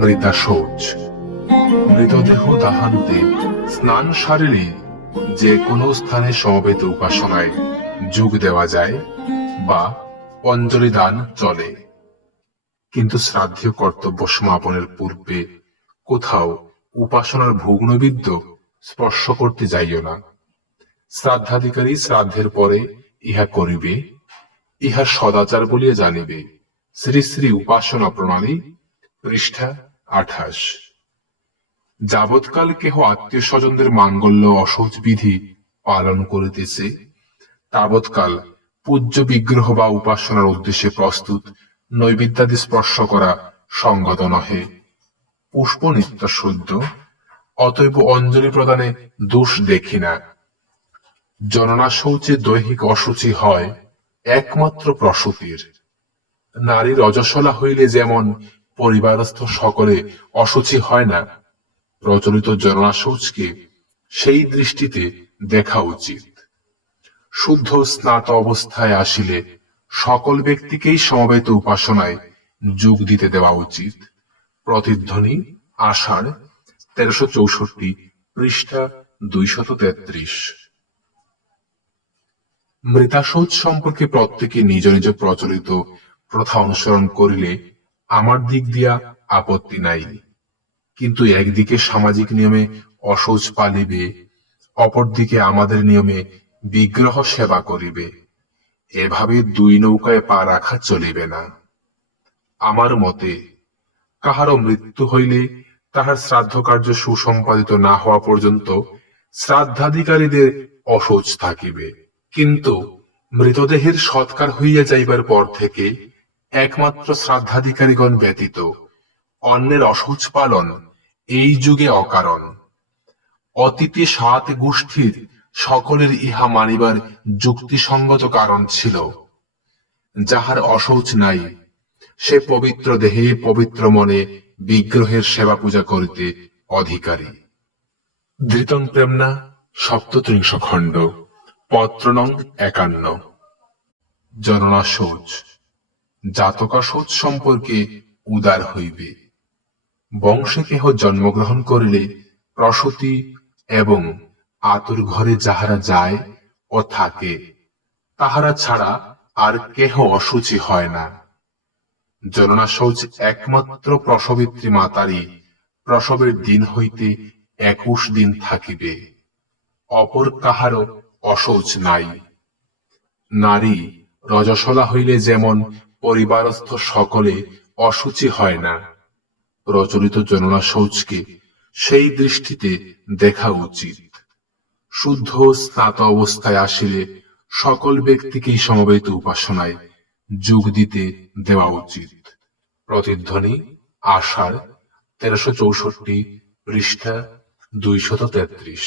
মৃতা শৌচ। মৃতদেহ দাহান্তে স্নান সারিলে যে কোনো স্থানে সমবেত উপাসনায় যোগ দেওয়া যায় বা অঞ্জলি দান চলে, কিন্তু শ্রাদ্ধীয় কর্তব্য সমাপনের পূর্বে কোথাও উপাসনার ভোগ নৈবেদ্য স্পর্শ করতে যাইও না। শ্রাদ্ধাধিকারী শ্রাদ্ধের পরে ইহা করিবে, ইহা সদাচার বলিয়া জানিবে। শ্রী শ্রী উপাসনা প্রণালী, পৃষ্ঠা 28। যাবৎকাল কেহ আত্মীয় স্বজনদের মাঙ্গল্য অশৌচ বিধি পালন করিতেছে, তাবৎকাল পূজ্য বিগ্রহ বা উপাসনার উদ্দেশ্যে প্রস্তুত নৈবেদ্যাদি স্পর্শ করা সঙ্গত নহে। পুষ্প নিত্য শুদ্ধ, অতএব অঞ্জলি প্রদানে দোষ দেখি না। জননা শৌচে দৈহিক অসুচি হয় একমাত্র প্রসূতির। নারীর রজস্বলা হইলে যেমন পরিবারস্থ সকলে অসুচি হয় না, প্রচলিত জননা শৌচকে সেই দৃষ্টিতে দেখা উচিত। শুদ্ধ স্নাত অবস্থায় আসিলে সকল ব্যক্তিকেই সমবেত উপাসনায় যোগ দিতে দেওয়া উচিত। প্রতিধ্বনি, আষাঢ়, 1364, পৃষ্ঠা 233। মৃতাশৌচ সম্পর্কে প্রত্যেকে নিজ নিজ প্রচলিত প্রথা অনুসরণ করিলে আমার দিক দিয়া আপত্তি নাই, কিন্তু একদিকে সামাজিক নিয়মে অশৌচ পালিবে, অপরদিকে আমাদের নিয়মে বিগ্রহ সেবা করিবে। এভাবে দুই নৌকায় পা রাখা চলিবে না। আমার মতে কাহারও মৃত্যু হইলে তাহার শ্রাদ্ধ কার্য সুসম্পাদিত না হওয়া পর্যন্ত শ্রাদ্ধাধিকারীদের অশৌচ থাকিবে, কিন্তু মৃতদেহের সৎকার হইয়া যাইবার পর থেকে একমাত্র শ্রাদ্ধাধিকারীগণ ব্যতীত অন্যের অশৌচ পালন এই যুগে অকারণ। অতীতে 7 গোষ্ঠীর সকলের ইহা মানিবার যুক্তিসঙ্গত কারণ ছিল। যাহার অশৌচ নাই সে পবিত্র দেহে পবিত্র মনে বিগ্রহের সেবা পূজা করিতে অধিকারী। ধৃতং প্রেমনা, 37 খণ্ড, পত্র নং 51। জননা শৌচ। জাতকা শৌচ সম্পর্কে উদার হইবে। বংশে কেহ জন্মগ্রহণ করিলে প্রসূতি এবং আতুর ঘরে যাহারা যায় ও থাকে তাহারা ছাড়া আর কেহ অশুচি হয় না। জননা শৌচ একমাত্র প্রসবিত্রী মাতারই প্রসবের দিন হইতে 21 দিন থাকিবে, অপর কাহারও অশৌচ নাই। নারী রজস্বলা হইলে যেমন পরিবারস্থ সকলে অশুচি হয় না, প্রচলিত জননা শৌচকে সেই দৃষ্টিতে দেখা উচিত। শুদ্ধ স্নাত অবস্থায় আসিলে সকল ব্যক্তিকেই সমবেত উপাসনায় যোগ দিতে দেওয়া উচিত। প্রতিধ্বনি, আষাঢ়, 1364, পৃষ্ঠা 233।